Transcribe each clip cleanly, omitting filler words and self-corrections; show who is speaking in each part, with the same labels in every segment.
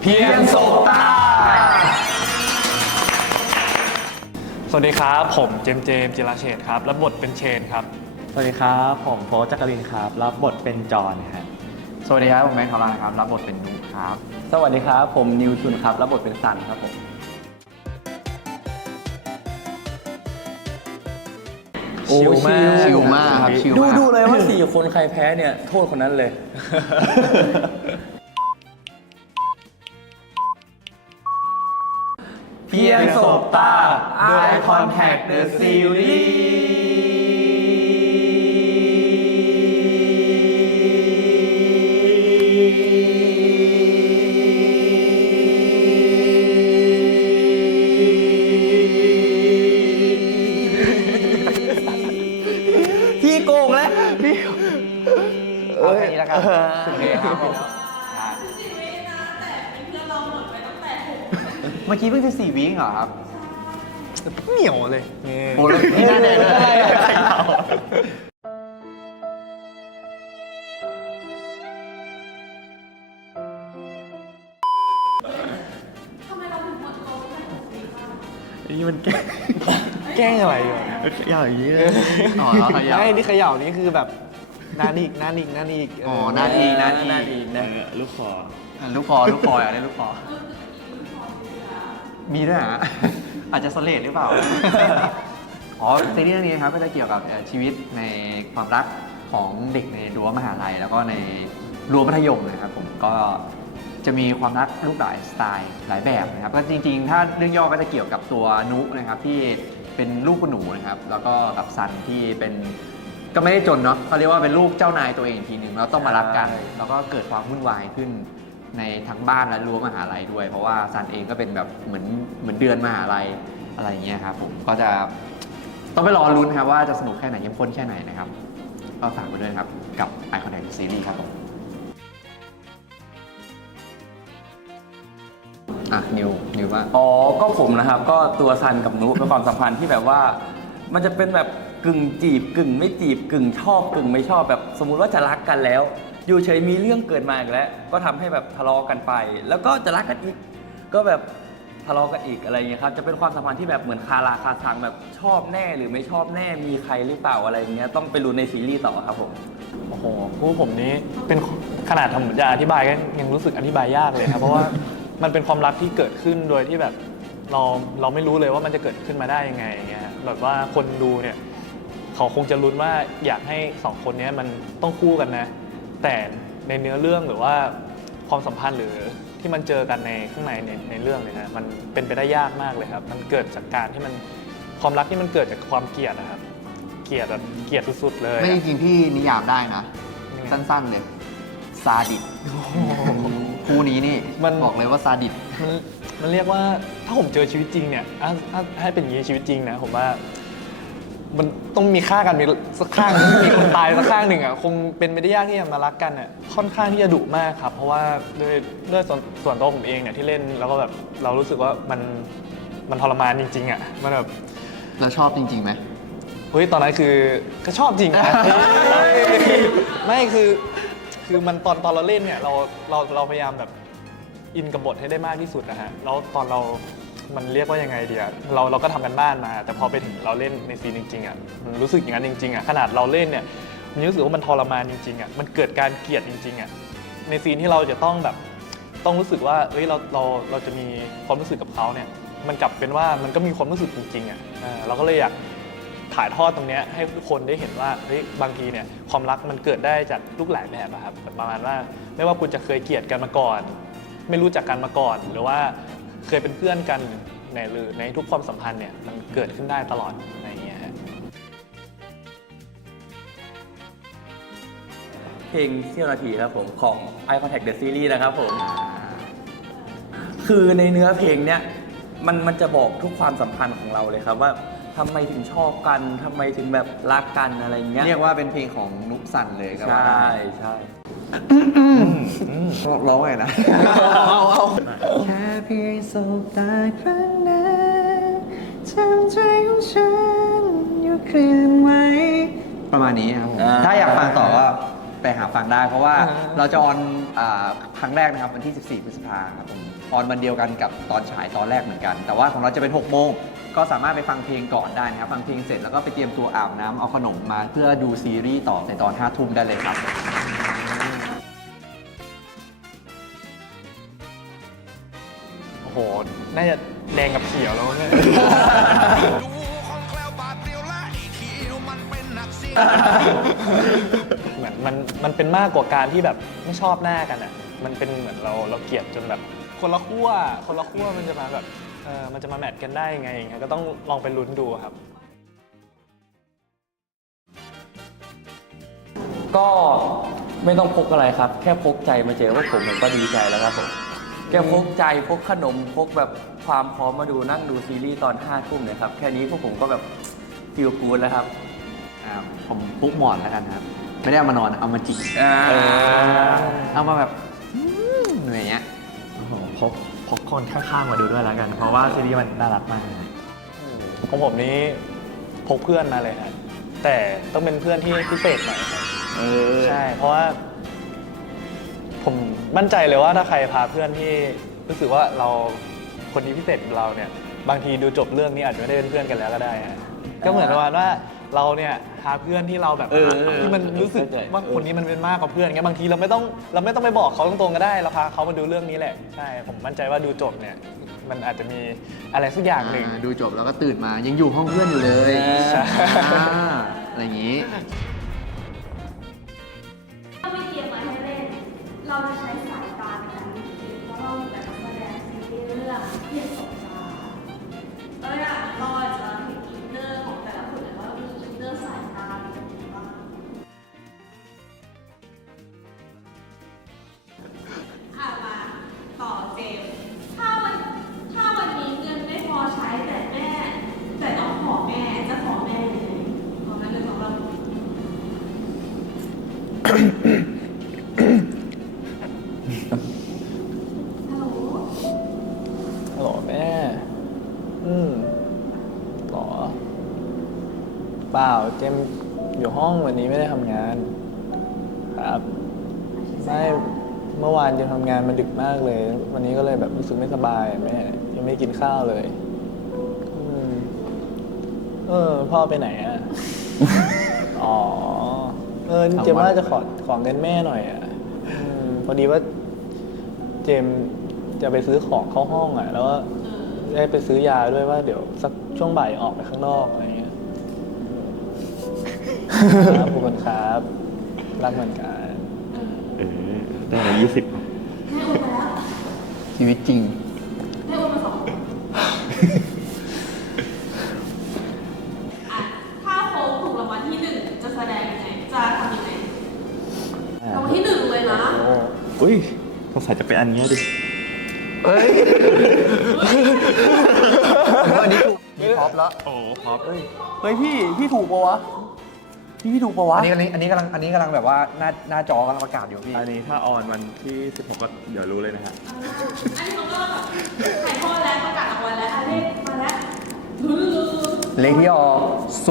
Speaker 1: พียงสบตาสวัสดีครับผมเจมส์จิราเชษครับรับบทเป็นเชนครับ
Speaker 2: สวัสดีครับผมโฟร์จักรินครับรับบทเป็นจอห์นครับ
Speaker 3: สวัสดีครับผมแมนคาราครับรับบทเป็นนุ๊กครับ
Speaker 2: สวัสดีครับผมนิวชุนครับรับบทเป็นซันครับผม
Speaker 3: ชิลมากครับชิลมาก
Speaker 2: ดูเลยว่า4 คนใครแพ้เนี่ยโทษคนนั้นเลย
Speaker 3: เพียงสบตา Eye Contact The Series
Speaker 2: พี่โกงแล้วพี่
Speaker 3: เอาแค่นี้แล้วกันโอเคครับผมเมื่อกี้เพิ่งจะ4 วิเหรอครับ
Speaker 1: เหนียวเลย
Speaker 3: โอ้แล้วพี่หน้าแดงเลย
Speaker 2: นี่มัน
Speaker 1: แกล้งอะไรอยู่
Speaker 2: อย่างนี้เลย
Speaker 3: อ๋อขยับ
Speaker 1: ไม่นี่เขย่านี่คือแบบนานอีก
Speaker 3: อ๋อนาทีนะ
Speaker 2: ลูกคอ
Speaker 3: ลูกคออยากได้ลูกคอมีด้วยฮะ อาจจะสเลดหรือเปล่า อ๋อซีรีส์เรื่องนี้นะครับก็จะเกี่ยวกับชีวิตในความรักของเด็กในรั้วมหาลัยแล้วก็ในรั้วมัธยมนะครับผมก็จะมีความรักลูกหลายสไตล์หลายแบบนะครับก็จริงๆ ถ้าเรื่องย่อก็จะเกี่ยวกับตัวนุ๊กนะครับที่เป็นลูกคุณหนูนะครับแล้วก็กับซันที่เป็นก็ไม่ได้จนเนาะเขาเรียกว่าเป็นลูกเจ้านายตัวเองทีหนึ่งแล้วต้องมารักกันแล้วก็เกิดความวุ่นวายขึ้นในทั้งบ้านและรั้วมหาลัยด้วย เพราะว่าซันเองก็เป็นแบบเหมือนเดือนมหาลัยอะไรอย่างเงี้ยครับผมก็จะต้องไปรอลุ้นครับว่าจะสนุกแค่ไหนเข้มข้นแค่ไหนนะครับก็ฝากไว้ด้วยครับกับ Eye Contact Series ครับผมนิวว่า
Speaker 2: อ๋อก็ผมนะครับก็ตัวซันกับนุเป็นความสัมพันธ์ที่แบบว่ามันจะเป็นแบบกึ่งจีบกึ่งไม่จีบกึ่งชอบกึ่งไม่ชอบแบบสมมุติว่าจะรักกันแล้ว อยู่เฉยมีเรื่องเกิดมาอีกแล้วก็ทำให้แบบทะเลาะกันไป แล้วก็จะรักกันอีกก็แบบทะเลาะกันอีกอะไรอย่างเงี้ยครับจะเป็นความสัมพันธ์ที่แบบเหมือนคาราคาซังแบบชอบแน่หรือไม่ชอบแน่มีใครหรือเปล่าอะไรอย่างเงี้ยต้องไปรู้ในซีรีส์ต่อครับผม
Speaker 1: โอ้โหคู่ผมนี้เป็นขนาดทำจะอธิบายก็ยังรู้สึกอธิบายยากเลยครับเพราะว่ามันเป็นความรักที่เกิดขึ้นโดยที่แบบเราไม่รู้เลยว่ามันจะเกิดขึ้นมาได้ยังไงอย่างเงี้ยแบบว่าคนดูเนี่ยเขาคงจะลุ้นว่าอยากให้2 คนนี้มันต้องคู่กันนะแต่ในเนื้อเรื่องหรือว่าความสัมพันธ์หรือที่มันเจอกันในข้างในในเรื่องเนี่ยนะมันเป็นไปได้ยากมากเลยครับมันเกิดจากการที่มันความรักที่มันเกิดจากความเกลียดนะครับเกลียดแบบเกลียดสุดๆเลย
Speaker 3: ไม่จริงๆพี่นิยามได้นะ สั้นๆเลยซาดิสคู่นี้นี่มันบอกเลยว่าซาดิส
Speaker 1: มันเรียกว่าถ้าผมเจอชีวิตจริงเนี่ยถ้าให้เป็นอย่างนี้ชีวิตจริงนะผมว่ามันต้องมีฆ่ากันมีสักข้างนึงมีคนตายสักข้างหนึ่งอ่ะคงเป็นไม่ได้ยากที่จะมารักกันอ่ะค่อนข้างที่จะดุมากครับเพราะว่าด้วยส่วนตัวผมเองเนี่ยที่เล่นแล้วก็แบบเรารู้สึกว่ามันทรมานจริงๆอ่ะมันแบบ
Speaker 3: เราชอบจริงๆไหม
Speaker 1: เฮ้ยตอนนั้นคือก็ชอบจริงนะ ไม่คือมันตอนเราเล่นเนี่ยเราพยายามแบบอินกับบทให้ได้มากที่สุดนะฮะแล้วตอนเรามันเรียกว่ายังไงดีอะเราก็ทำกันบ้านมาแต่พอไปถึงเราเล่นในซีนจริงๆอะมันรู้สึกอย่างนั้นจริงๆอะขนาดเราเล่นเนี่ยมันรู้สึกว่ามันทรมานจริงๆอะมันเกิดการเกลียดจริงๆอะในซีนที่เราจะต้องแบบต้องรู้สึกว่าเอ้ยเราจะมีความรู้สึกกับเขาเนี่ยมันกลับเป็นว่ามันก็มีความรู้สึกจริงๆอะเราก็เลยอยากถ่ายทอดตรงนี้ให้ทุกคนได้เห็นว่าเฮ้ยบางทีเนี่ยความรักมันเกิดได้จากลูกหลายแบบครับประมาณว่าไม่ว่าคุณจะเคยเกลียดกันมาก่อนไม่รู้จักกันมาก่อนหรือว่าเคยเป็นเพื่อนกันในทุกความสัมพันธ์เนี่ยมันเกิดขึ้นได้ตลอดอะไรอย่างเงี้ยฮะ
Speaker 2: เพลงเสี้ยวนาทีครับผมของ Eye Contact The Series นะครับผมคือในเนื้อเพลงเนี้ยมันจะบอกทุกความสัมพันธ์ของเราเลยครับว่าทำไมถึงชอบกันทำไมถึงแบบรักกันอะไรเงี้ย
Speaker 3: เรียกว่าเป็นเพลงของนุ๊กสันเลยครับ
Speaker 2: ใช่
Speaker 3: ร้องไงนะเอาแค่เพียงสบตาครั้งนั้นทำใจของฉันอยู่เคลื่อนไหวประมาณนี้ครับถ้าอยากฟังต่อก็ไปไปหาฟังได้ เพราะว่าเราจะออนครั้งแรกนะครับวันที่ 14 พฤษภาคมครับผมออนวันเดียวกันกับตอนฉายตอนแรกเหมือนกัน แต่ว่าของเราจะเป็น 6 โมงก็สามารถไปฟังเพลงก่อนได้นะครับฟังเพลงเสร็จแล้วก็ไปเตรียมตัวอาบน้ำเอาขนมมาเพื่อดูซีรีส์ต่อในตอน 5 ทุ่มได้เลยครับ
Speaker 1: โอ้โห น่าจะแดงกับเขียวแล้วเนี่ย
Speaker 4: ดูของแคล้วบาดเดียวและอีกทีมันเป็นหนักสิ
Speaker 1: เหมือนมันเป็นมากกว่าการที่แบบไม่ชอบหน้ากันอ่ะ มันเป็นเหมือนเราเกลียดจนแบบคนละขั้วมันจะมาแบบมันจะมาแมทกันได้ยังไงอย่างเงี้ยก็ต้องลองไปลุ้นดูครับ
Speaker 2: ก็ไม่ต้องพกอะไรครับ แค่พกใจมาเจอพวกผมก็ดีใจแล้วครับผมแค่พกใจพกขนมพกแบบความพร้อมมาดูนั่งดูซีรีส์ตอน 5 ทุ่มเนี่ยครับแค่นี้พวกผมก็แบบฟีลกู๊ดแล้วครับ
Speaker 3: ผมปุ๊กหมอนแล้วกันครับ ไม่ได้เอามานอนเอามาจิกเอามาแบบเหนื่อยเงี้ย
Speaker 5: พกคนข้างๆมาดูด้วยแล้วกัน เพราะว่าซีรีส์มันน่ารักมากเลย
Speaker 1: ของผมนี้พกเพื่อนมาเลยครับแต่ต้องเป็นเพื่อนที่พิเศษหน่อยครับใช่เพราะว่า ผมมั่นใจเลยว่าถ้าใครพาเพื่อนที่รู้สึกว่าเราคนนี้พิเศษกับเราเนี่ยบางทีดูจบเรื่องนี้อาจจะไม่ได้เป็นเพื่อนกันแล้วก็ได้ฮะก็เหมือนประมาณว่าเราเนี่ยหาเพื่อนที่เราแบบที่มันรู้สึกว่าคนนี้มันเป็นมากกว่าเพื่อนเงี้ยบางทีเราไม่ต้องไปบอกเขาตรงๆก็ได้เราพาเขามาดูเรื่องนี้แหละใช่ผมมั่นใจว่าดูจบเนี่ยมันอาจจะมีอะไรสักอย่างหนึ่ง
Speaker 3: ดูจบแล้วก็ตื่นมายังอยู่ห้องเพื่อนอยู่เลย
Speaker 1: ใช่
Speaker 3: อะไรอย่างนี้
Speaker 6: ถ้ามีเกมมาให้เล่น เราจะใช้สายตาในการดูเกมเพราะเราเป็นนักแสดงซีรีส์เรื่องเพียรสงตาแล้วเนี่ยเราอาจจะเห็นอินเนอร์ของแต่ละคนเลยว่ามีอินเนอร์สายตาเป็นยังไงบ้างมาต่อเจมส์ถ้าวันนี้เงินไม่พอใช้แต่ต้องขอแม่จะขอแม่ยังไงขอแม่เลยของเรา ฮัลโหล
Speaker 1: ฮัลโหลแม่ หรอ เปล่าเจมส์อยู่ห้องวันนี้ไม่ได้ทำงาน ครับ ไม่เมื่อวานเจมส์ทำงานมาดึกมากเลย วันนี้ก็เลยแบบรู้สึกไม่สบายแม่ยังไม่ได้กินข้าวเลย พ่อไปไหนอ่ะ อ๋อ เจมส์ว่าจะขอเงินแม่หน่อยอ่ะพอดีว่าเจมส์จะไปซื้อของเข้าห้องอ่ะ แล้วก็ได้ไปซื้อยาด้วยว่าเดี๋ยวสักช่วงบ่ายออกไปข้างนอกอะไรเงี้ยครับขอบคุณครับ รักเหมือนกัน
Speaker 5: ได้ละ20
Speaker 6: ให้โอนไปแล้ว
Speaker 3: ชีวิตจริง
Speaker 6: ให้โอนมา2 ถ้าโค้งถูกรางวัลที่ 1 จะแสดงยังไง จะทำยังไงรางวัลที่ 1 เลยนะ
Speaker 5: อุ้ยสงสัยจะเป็นอันเนี้ยดิ
Speaker 3: เอ้ยอันนี้ถูกมีท็อปแล้ว
Speaker 5: โอ้ครับ
Speaker 2: เฮ้ยพี่ถูกปะวะพี่ถูกปะวะ
Speaker 3: อันนี้กำลังแบบว่าหน้าจอกำลังประกาศอยู่พี่
Speaker 5: อันนี้ถ้าออนวันที่ 16 ก็เดี๋ยวรู้เลยนะฮะ
Speaker 6: อันนี้เขาก็แบบถ่ายทอดแล้วประกาศรางวัลแล้วเลขมาแล้วลุ้น
Speaker 3: เลขที่ออก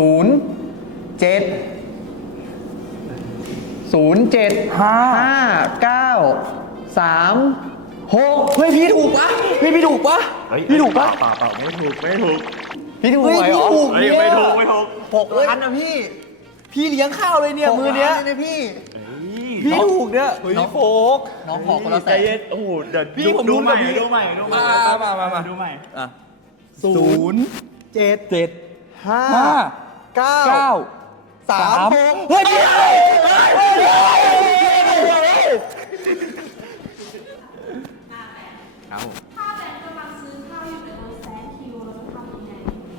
Speaker 3: 07593 6เฮ้ยพี่ถูกปะพี่ถูกปะ พี่ถูกปะ
Speaker 5: เปล่าไม่ถูก
Speaker 3: พี่ถูก
Speaker 1: เฮ้ย
Speaker 3: ไหมเหรอ
Speaker 1: พี่ถูก
Speaker 5: เฮ้ยไม่ถูก
Speaker 3: 6,000นะพี่
Speaker 2: พี่เลี้ยงข้าวเลยเนี่ยมือเนี้ย
Speaker 3: 6,000เลยพี่
Speaker 2: พี่ถูกเนี่ย
Speaker 1: เฮ้ยโฟก
Speaker 3: น้องขอคนละแส
Speaker 5: ใจ
Speaker 3: น
Speaker 5: เย็นโอ้โหเดี๋ยว
Speaker 2: พี่ผม
Speaker 5: ดู
Speaker 2: ลุ้น
Speaker 5: ใหม่
Speaker 2: กับพี่
Speaker 5: ดูใหม่
Speaker 2: มา
Speaker 5: ดูใหม่
Speaker 2: อ่ะ
Speaker 3: 075
Speaker 2: 5 9
Speaker 3: 3
Speaker 2: เฮ้ยพี่
Speaker 3: เอา
Speaker 6: ถ้าแบงค์กำลังซื้อข้าวอยู่แต่โดนแซงคิวเราจะทำยังไง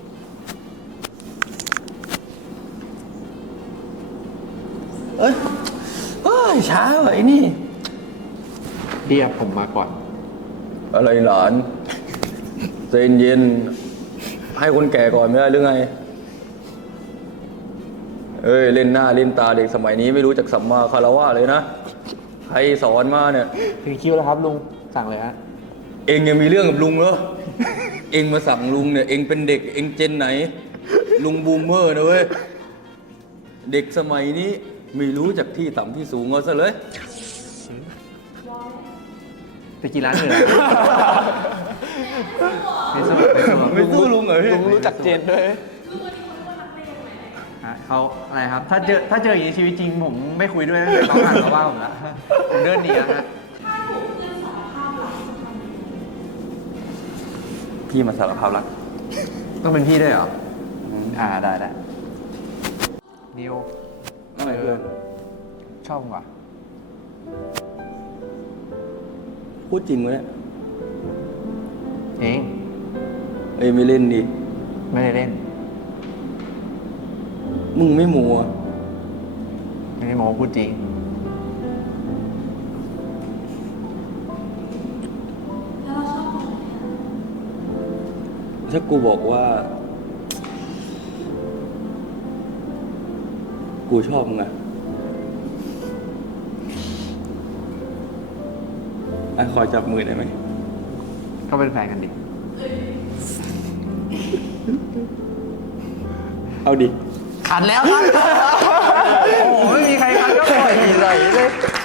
Speaker 2: เอ้ยช้าว่ะไอ้นี่
Speaker 3: เรียกผมมาก่อน
Speaker 2: อะไรหลานใจเย็นให้คนแก่ก่อนไม่ได้หรือไง เอ้ยเล่นหน้าเล่นตาเด็กสมัยนี้ไม่รู้จักสัมมาคารวะเลยนะ ใครสอนมาเนี่ย
Speaker 3: ถึงคิวแล้วครับลุง สั่งเลยฮะ
Speaker 2: เองยังมีเรื่องกับลุงเหรอ เองมาสั่งลุงเนี่ยเองเป็นเด็กเองเจนไหน ลุงบูมเมอร์นะเว้ย เด็กสมัยนี้ไม่รู้จากที่ต่ำที่สูงเอาซะเลย
Speaker 3: ไปกินร้านอื่นไม่สู้
Speaker 2: ไม่สู้ลุงเหรอพี่
Speaker 1: ลุงรู้จักเจนด้วย
Speaker 3: ฮะเขาอะไรครับ ถ้าเจออย่างนี้ชีวิตจริงผมไม่คุยด้วยเลยเขาหันมาว่าผมละผมเดินหนีแล้วฮะ
Speaker 6: ถ้าถูกเพื่อนสารภาพรักจะทำยังไง
Speaker 2: พี่มาสารภาพรัก
Speaker 3: ต้องเป็นพี่ด้วยเหรอ ได้นิว
Speaker 2: อะไรเพื่อน
Speaker 3: ชอบมึงว่ะ
Speaker 2: พูดจริงวะเนี่ย
Speaker 3: เอง
Speaker 2: เอ้ยไม่เล่นดิ
Speaker 3: ไม่ได้เล่น
Speaker 2: มึงไม่หมูอ่ะ
Speaker 3: ไม่ได้โม้พูดจริง
Speaker 6: แล้วเราชอบคนไหนอะ
Speaker 2: ถ้ากูบอกว่า กูชอบมึงอะขอจับมือได้ไหม
Speaker 3: ก็เป็นแฟนกันดิ
Speaker 2: เอาดิ
Speaker 3: ขันแล้วครับ โอ้โหไม่มีใครขันก็ปล่อยเลยเลย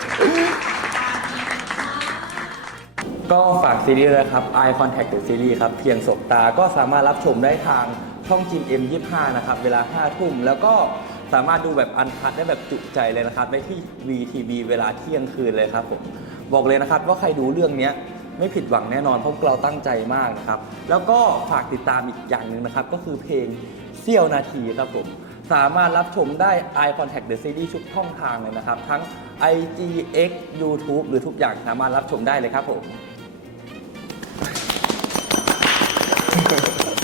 Speaker 2: ก็ฝากซีรีส์นะครับ Eye Contact The Series ครับ เพียงสบตา ก็สามารถรับชมได้ทางช่องจีม M25 นะครับ เวลา 5 ทุ่ม แล้วก็สามารถดูแบบอันคัดได้แบบจุใจเลยนะครับ ได้ที่ VTV เวลาเที่ยงคืนเลยครับผม บอกเลยนะครับว่าใครดูเรื่องนี้ไม่ผิดหวังแน่นอนเพราะเราตั้งใจมากนะครับ แล้วก็ฝากติดตามอีกอย่างหนึ่งนะครับ ก็คือเพลงเสี้ยวนาทีครับผม สามารถรับชมได้ Eye Contact The Series ทุกช่องทางเลยนะครับ ทั้ง IG X YouTube หรือทุกอย่างสามารถรับชมได้เลยครับผม